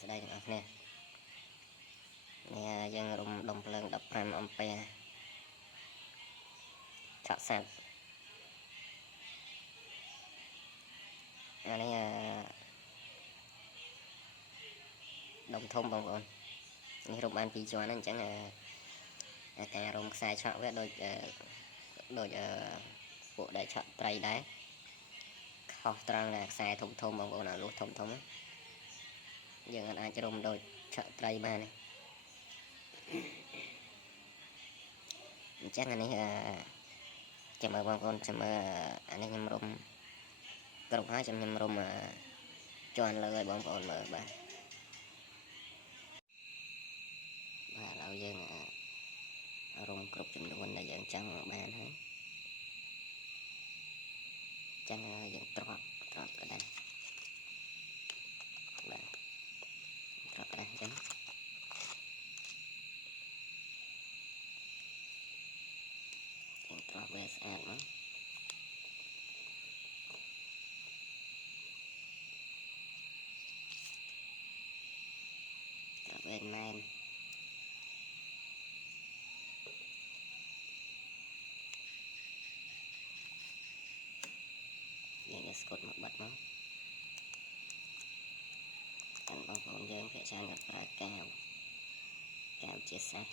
ស្ដីទាំងអស់គ្នានេះយើងរុំដុំភ្លើង15អំពែឆក់សាត់អានេះដុំធំបងប្អូននេះរុំបាន2ជាន់ហ្នឹងអញ្ចឹងការរុំខ្សែឆក់វាដូចពួកដែលឆក់ត្រីដែរខុសត្រង់ខ្សែធំបងប្អូនលុះធំយើងអាចរុំដូចឆក់ត្រីបានអញ្ចឹងអានេះចាំមើលបងប្អូនចាំមើលអានេះខ្ញុំរុំគ្រប់ហើយខ្ញុំរុំជាន់លើឲ្យបងប្អូនមើលបាទឥឡូវយើងរុំគ្រប់ចំនួនដែលយើងចង់បានហើយចឹងយើងត្រប់កណ្ដាស់បាទត្រប់កណ្ដាស់ចឹងយើងត្រប់វាស្អាតមកត្រប់វាណែនយើងស្គត់មកបាត់មកតាមបងប្អូនយើងភាគច្រើនគាត់ប្រើកាវជាសាស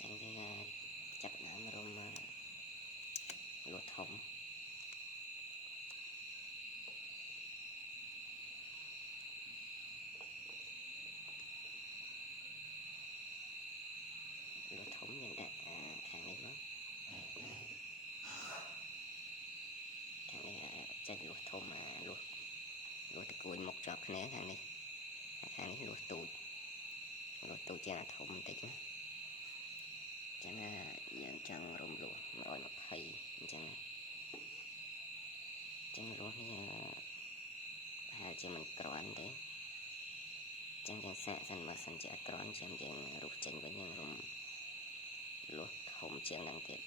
ចឹងយើងចាប់ដើមរុំលួសធំយើងដាក់ខាងនេះមកខាងនេះចេញលួសធំលួសតកួយមុខជាប់គ្នាខាងនេះលួសទូចជាងធំបន្តិចចឹងយើងចង់រុំលួស120អញ្ចឹងលួសនេះប្រហែលជាមិនក្រាន់ទេចឹងយើងសាកសិនបើសិនជាអត់ក្រាន់យើងរុះចេញវិញយើងរុំលួសធំជាងហ្នឹងទៀត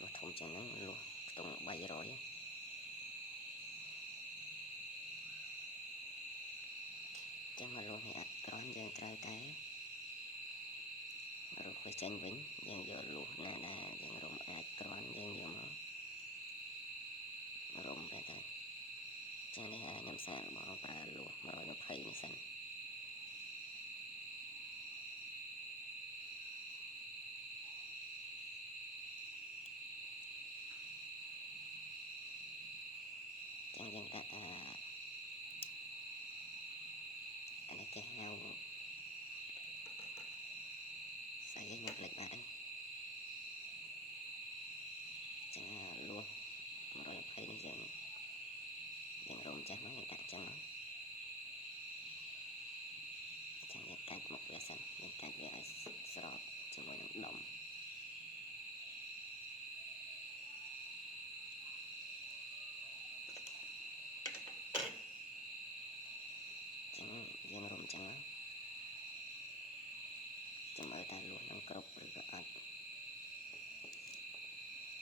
លួសធំជាងហ្នឹងលួសខ្ទង់300ចឹងមកលួសនេះអត់ក្រាន់យើងត្រូវតែរុះវាចេញវិញយើងយកលួសណាដែលយើងរុំអាចក្រាន់យើងយកមករុំទៅចឹងនេះខ្ញុំសាករបស់ប្រើលួស120នេះសិនចឹងយើងដាក់អានេះគេហៅស្អីខ្ញុំភ្លេចបាត់ហើយចឹងលួស120នេះយើងរុំចេះមកយើងដាក់ចឹងមកចឹងយើងកាច់មុខវាសិនយើងកាច់វាឲ្យស្របជាមួយនឹងដុំចឹងយើងរុំចឹងចាំមើលតើលួសនឹងគ្រប់ឬក៏អត់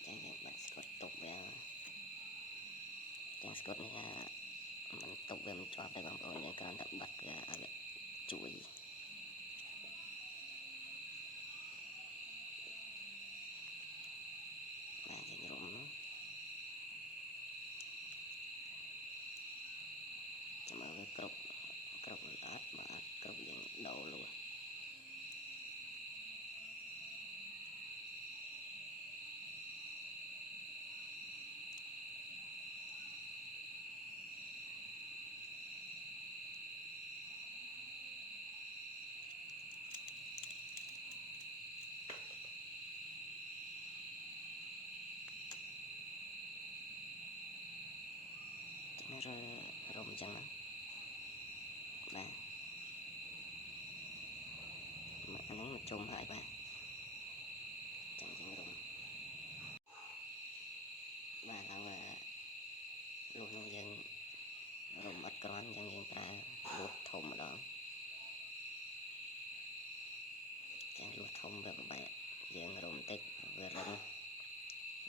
ចឹងយើងបាត់ស្កុតទុកវាចឹងស្កុតនេះมันទុកវាមិនជាប់ទេបងប្អូនយើងគ្រាន់តែបាត់វាឲ្យវាជួយបាទយើងរុំចាំមើលវាគ្រប់ឬអត់បើអត់គ្រប់យើងដូរលួសរុំចឹងបាទអាហ្នឹងជុំហើយបាទចឹងយើងរុំបាទហើយលួសនោះយើងរុំអត់ក្រាន់ចឹងយើងប្រើលួសធំម្ដងចឹងលួសធំវា បំបែកយើងរុំតិចវារឹង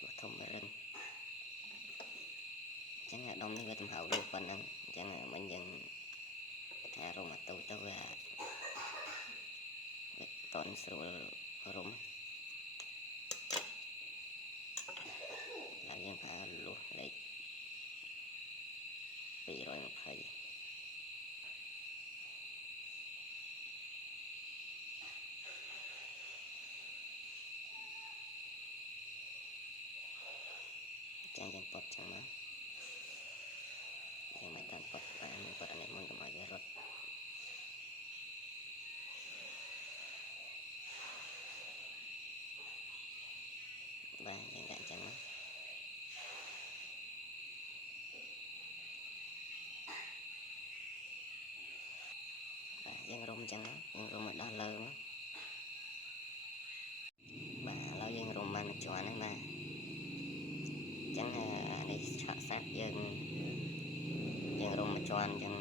លុះធំវារឹងអញ្ចឹងដុំនេះវាទំហំដូចប៉ុណ្ណឹងអញ្ចឹងមិញយើងថារុំមកទូទៅវាតន់ស្រួលរុំហើយយើងប្រើលុះលេខ220ចឹងយើងពត់ចឹងមកយើងមិនតាន់ពត់បានយើងពត់អានេះមុនកុំឲ្យវារត់បាទយើងដាក់ចឹងមកបាទយើងរុំចឹងយើងរុំមកដល់លើមកបាទឥឡូវយើងរុំបានមួយជាន់ហើយបាទចឹងអានេះឆក់សាច់យើងរុំមួយជាន់ចឹង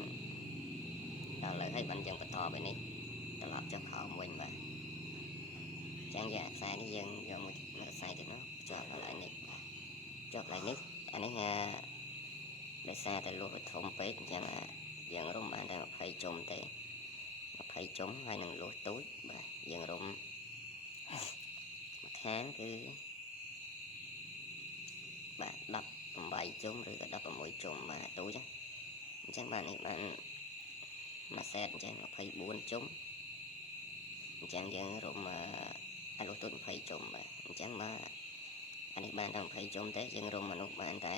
ដល់លើហើយបានយើងបន្តពីនេះត្រឡប់ចុះខោវិញបាទចឹងយើងអាខ្សែនេះយើងយកមួយខ្សែទៀតនោះជាប់កន្លែងនេះជាប់កន្លែងនេះអានេះដោយសារតែលុះវាធំពេកអញ្ចឹងយើងរុំបានតែ20ជុំទេ20ជុំហើយនឹងលុះទូចបាទយើងរុំមួយខាងគឺបាទ18ជុំឬក៏16ជុំបាទទូចអញ្ចឹងបាទនេះបានមួយសេតអញ្ចឹង24ជុំអញ្ចឹងយើងរុំអាលុះទូច20ជុំបាទអញ្ចឹងបាទអានេះបានតែ20ជុំទេយើងរុំមនុស្សបានតែ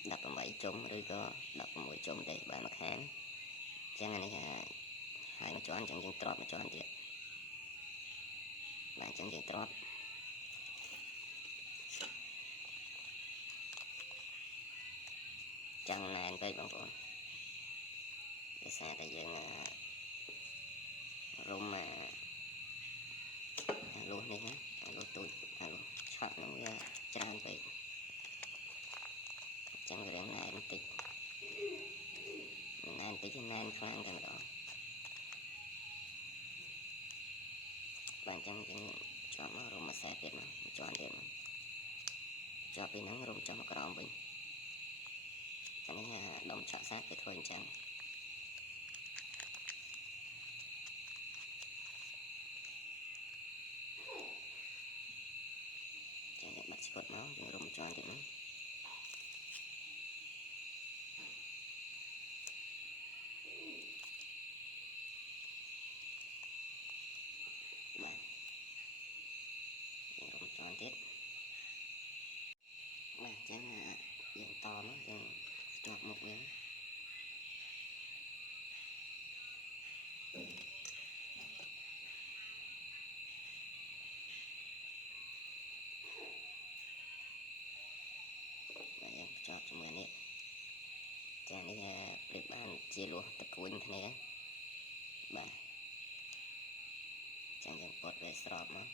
18ជុំឬក៏16ជុំទេបាទមួយខាងអញ្ចឹងអានេះហើយមួយជាន់អញ្ចឹងយើងទ្រាប់មួយជាន់ទៀតបាទអញ្ចឹងយើងទ្រាប់ចឹងណែនពេកបងប្អូនដោយសារតែយើងរុំអាលុះនេះណាអាលុះទូចអាលុះឆក់នឹងវាច្រើនពេកអញ្ចឹងវារៀងណែនបន្តិចណែនបន្តិចណែនខ្លាំងតែម្ដងបាទអញ្ចឹងយើងជាប់មករុំមួយខ្សែទៀតមកជាន់ទៀតមកជាប់ពីហ្នឹងរុំចុះមកក្រោមវិញអានេះដុំឆក់សាច់គេធ្វើអញ្ចឹងចឹងយើងបាត់ស្គុតមកយើងរុំជាន់ទៀតហ្នឹងបាទយើងរុំជាន់ទៀតបាទអញ្ចឹងយើងតមកយើងភ្ជាប់មុខវាបាទយើងភ្ជាប់ជាមួយនេះចានេះប្រៀបបានជាលួសតកួនគ្នាបាទចឹងយើងពត់វាស្របមក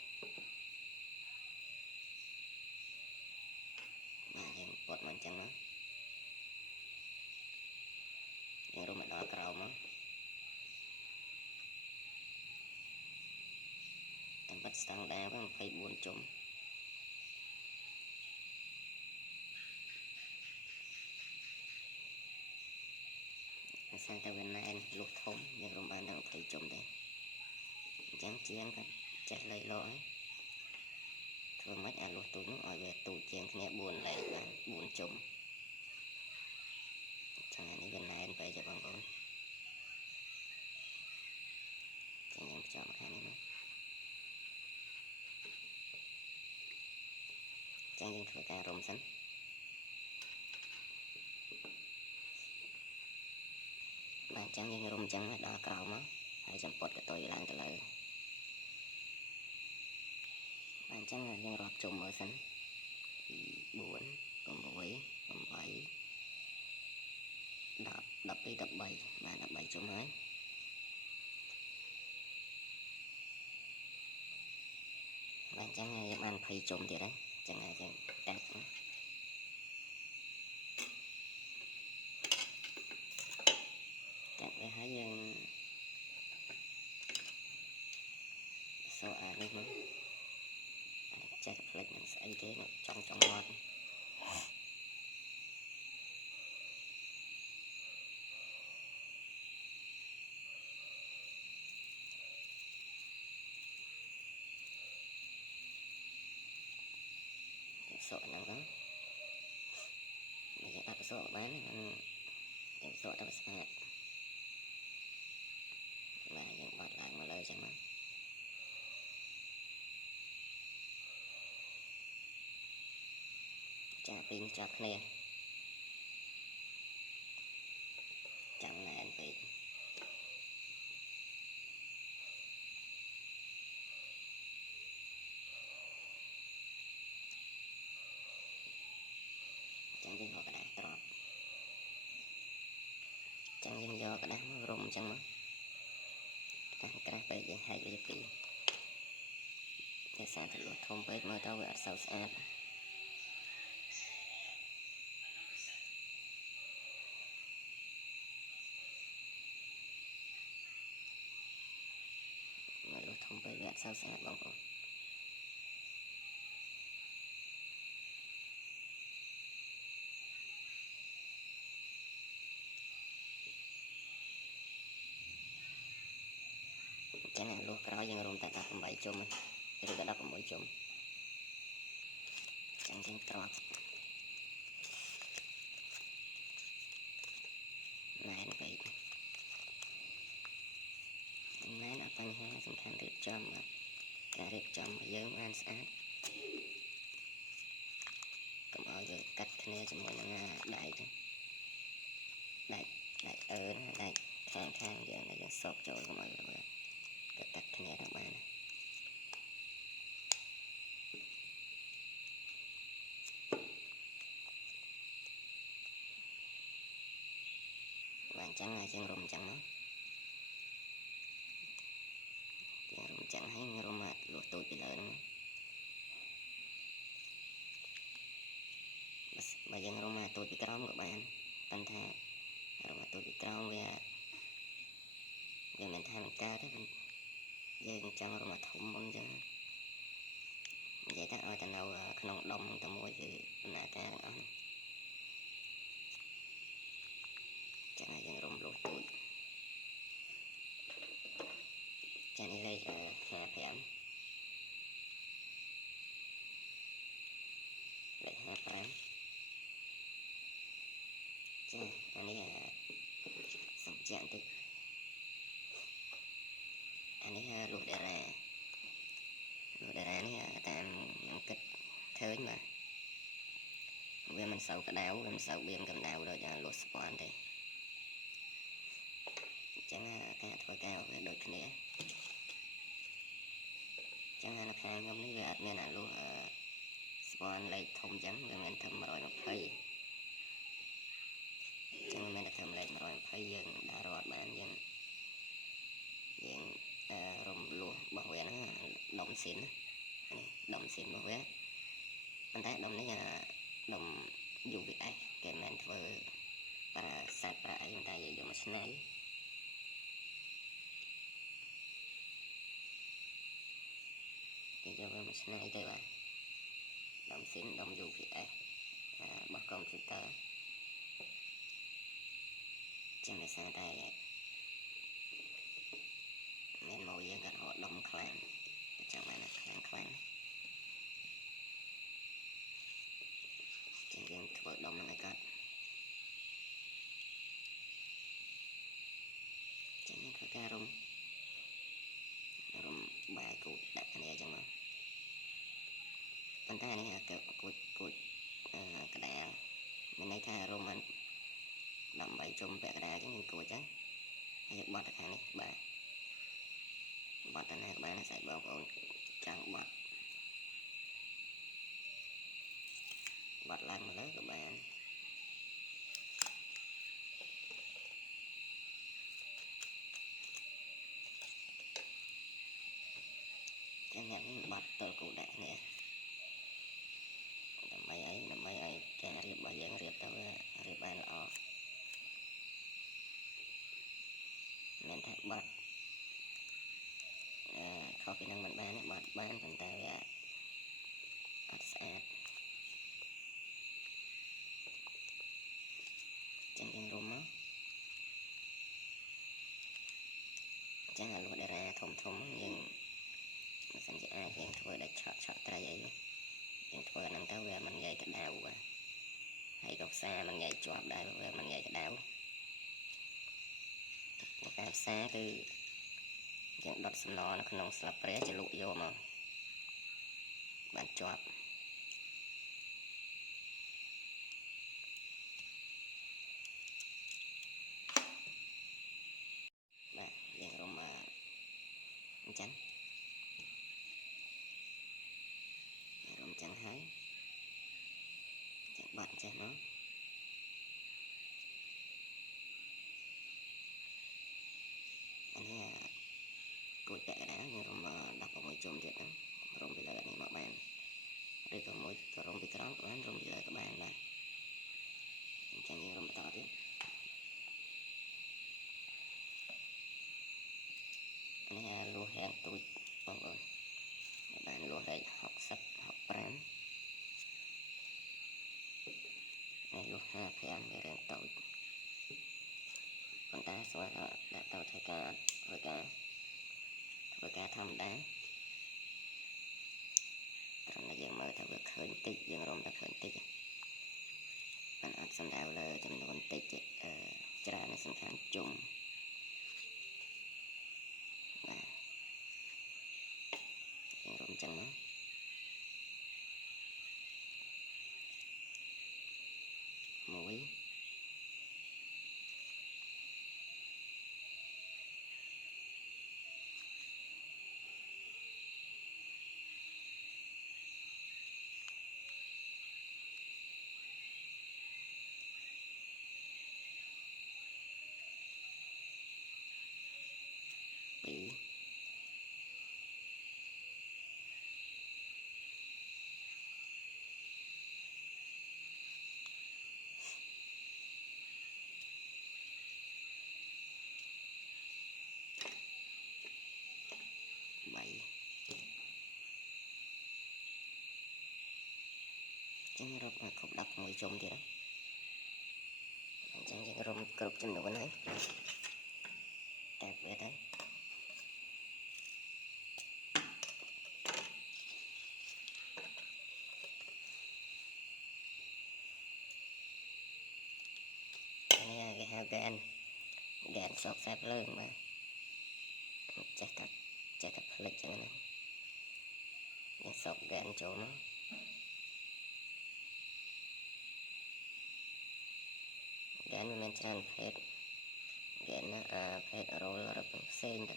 បាទយើងពត់មកអញ្ចឹងមកយើងរុំមកដល់ក្រោមមកតាមបាត់ស្តង់ដារ24ជុំភាសាតែវាណែនលុះធំយើងរុំបានដល់20ជុំទេអញ្ចឹងជាងក៏ចេះលេខលោហើយធ្វើម៉េចអាលុះទូចនោះឲ្យវាទូចជាងគ្នា4លេខបាន4ជុំចឹងអានេះវាណែនពេកទេបងប្អូនចឹងយើងភ្ជាប់ខាងនេះមកចឹងយើងធ្វើការរុំសិនបាទចឹងយើងរុំចឹងដល់ក្រោមមកហើយចំពុតកតុយឡើងទៅលើបាទអញ្ចឹងយើងរាប់ជុំមើលសិន2 4 6 8 10 12 13បាទ13ជុំហើយបាទអញ្ចឹងយើងបាន20ជុំទៀតហើយអញ្ចឹងយើងកាត់វាហើយយើងសូអានេះមក ចេះផ្លេចនឹងស្អីទេនៅចង់មាត់សក់ហ្នឹងហ្នឹងយើងអត់សក់បានយើងសក់តែស្អាតបាទយើងបត់ឡើងមកលើចឹងមកចាពីរចាប់គ្នាចាំណែនពេកចឹងយើងយកกระดาษត្រប់ចឹងយើងយកกระดาษមករុំចឹងមកក្រាស់ពេកយើងហែកវាពីរតែសារទៅលុះធំពេកមើលទៅវាអត់សូវស្អាតមើលលុះធំពេកវាអត់សូវស្អាតបងប្អូនចឹងលុះក្រោយយើងរុំតែ18ជុំឬក៏16ជុំចឹងយើងត្រប់ណែនពេកណែនអត់បញ្ហាសំខាន់រៀបចំការរៀបចំរបស់យើងបានស្អាតកុំឲ្យយើងកាត់គ្នាជាមួយនឹងដែកដែកណាដែកខាងយើងដែលយើងសកចូលកុំឲ្យវាកាត់គ្នាទៅបានបាទអញ្ចឹងយើងរុំអញ្ចឹងមកយើងរុំអញ្ចឹងហើយរុំលុះទូចពីលើហ្នឹងបើយើងរុំទូចពីក្រោមក៏បានប៉ុន្តែរុំទូចពីក្រោមវាមិនថាមិនកើតទេយើងចង់រុំធំមុនអញ្ចឹងនិយាយទៅឲ្យតែនៅក្នុងដុំតែមួយគឺដំណើរការទាំងអស់ចឹងហើយយើងរុំលុះទូចចានេះលេខ55លេខ55ចាអានេះសំជាក់បន្តិចអានេះលុះតារានេះតាមខ្ញុំគិតឃើញបាទវាមិនសូវក្តៅវាមិនសូវបៀនកម្ដៅដូចលុះស្ពាន់ទេអញ្ចឹងការធ្វើការវាដូចគ្នាអញ្ចឹងនៅខាងខ្ញុំនេះវាអត់មានលុះស្ពាន់លេខធំអញ្ចឹងវាមានតែ120ចឹងមានតែធ្វើលេខ120យើងដាក់រត់បានយើងរុំលួសរបស់វាហ្នឹងដុំស៊ីននេះដុំស៊ីនរបស់វាប៉ុន្តែដុំនេះដុំ UVS គេមិនធ្វើប្រើសាច់ប្រើអីប៉ុន្តែយើងយកមកឆ្នៃគេយកវាមកឆ្នៃទៅបាទដុំស៊ីនដុំ UVS របស់កុំព្យូទ័រចឹងដោយសារតែមានមកយើងក៏រកដុំខ្លាំងចាំបានខ្លាំងចឹងយើងធ្វើដុំហ្នឹងឲ្យគាត់ចឹងយើងធ្វើការរុំបាយគូតដាក់គ្នាចឹងមកប៉ុន្តែនេះគូតក្តារមានន័យថារុំបាន18ជុំពាក់ក្តារចឹងយើងគូតចឹងហើយយើងបត់ទៅខាងនេះបាទបត់ទៅណាក៏បានដែរស្អែកបងប្អូនចង់បត់ឡើងមកលើក៏បានចឹងនេះបត់ទៅគូដាក់គ្នាដើម្បីឲ្យការរៀបរបស់យើងរៀបទៅរៀបបានល្អមិនថាបត់ខុសពីនឹងមិនបានទេបត់បានប៉ុន្តែវា chẳng là lúa để ra thùng nhưng mình sẽ ai hiện thôi để chọn trai vậy luôn hiện thôi nâng tới về mình dạy cái đào hay gọc xa mình dạy chọn đây về mình dạy cái đào một cái xa từ những đọt sầm nó không sập ré chỉ lụi vô mà bạn chọn bạn dạng rôm mà trắng rôm trắng hái chẳng bận cho nó anh thấy cột bẹ đá nhưng rôm đập vào môi chôm thiệt đó rôm bây giờ này mọi bạn đây còn mỗi rôm bị trắng của anh rôm bây giờ các bạn là chẳng như rôm to tiếp anh thấy lúa hẹn tôi bằng ơn bạn lúa đây học sách học brand này lúa ha phải ăn về rèn tội còn ta xóa đã tàu thay cá thăm đá còn là dạng mơ ta vừa khởi tích dạng rôm ta khởi tích bạn ăn xong đào là chấm nón tích ra này sẵn kháng chung và dạng rôm chân nó muối bỉ bảy chẳng rôm mà không đọc mùi chung thì đó chẳng dạng rôm cực trên nửa này tạp về đấy cái hao gan sọt sạp lớn mà chạy thật lịch chẳng này gan sọt gan chỗ nó gan mình tràn phết gan phết roll là được sen được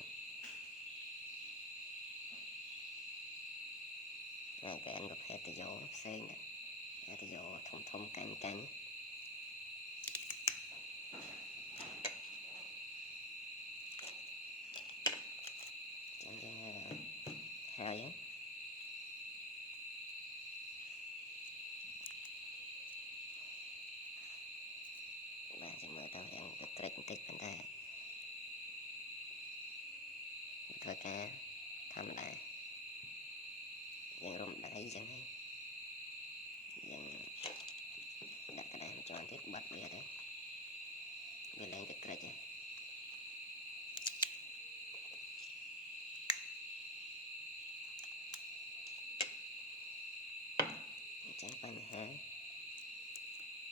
này gan được phết từ dầu sen được từ dầu thông canh chẳng hai á và chỉ mở tao hẹn được trách tích vấn đề thôi ca thăm lại dạng rôm đáy chẳng hay dạng đặt cái đàn cho anh tiếp bật về đấy về lên được trách tránh quanh há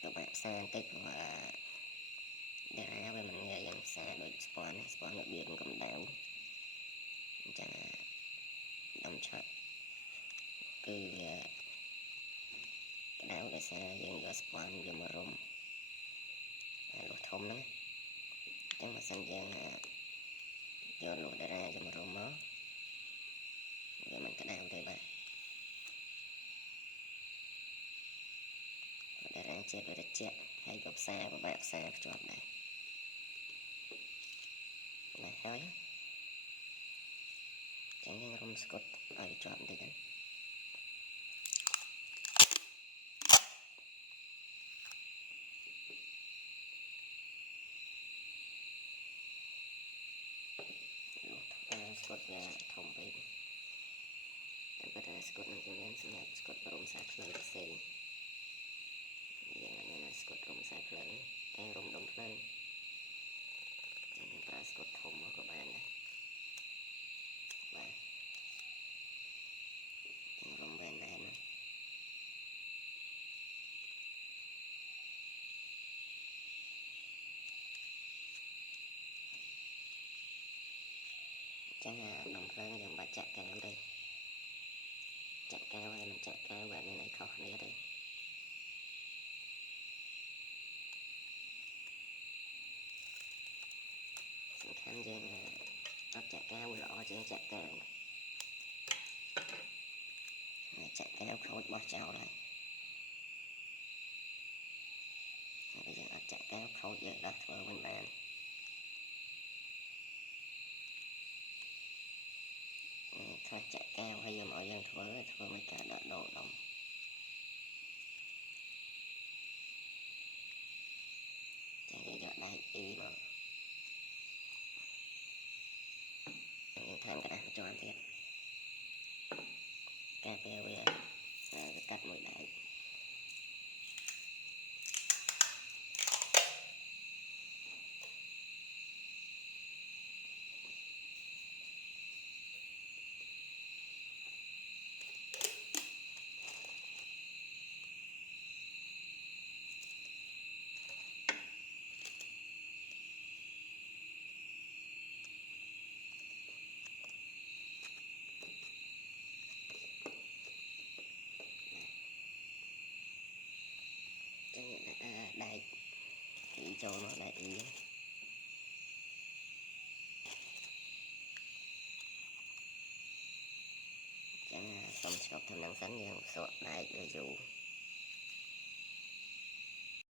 các bạn xa tích và để ra về mình nghe dần xa đội spawn ở biển cầm đảo chẳng đâm chọn cứ cái đảo để xa dần do spawn vô mà rung lụt thông lắm chẳng mà xanh dần do lụt để ra cho mà rung đó rồi mình cái đảo đây bạn để ra chết rồi để chết hay gọc xa và bạc xa chọn này này thôi chẳng những rung scott ở chọn đây đấy scott là thông với em có thể scott năng lượng lên sinh scott rung xa khởi xe dạng này là scott rung xa khởi rung đông lên chẳng những scott thông của các bạn này chẳng đồng lớn dần bà chạy kéo đi chạy kéo hay mình chạy kéo và nên này khó khăn đi sẵn khăn dần nó chạy kéo lọ chứ chạy kéo chạy kéo khối bỏ trào lại bây giờ chạy kéo khối giờ đó thôi mình bàn thôi chạy kéo hay giờ mọi dân thôi mới cả đỡ đồ đồng chạy giờ dọa đại ý mà những thằng cái đó cho anh tiếp cà phê bây giờ cắt mũi đại đại ý cho nó đại ý chẳng xong sọc thêm năng sánh như một sọt đại để dụ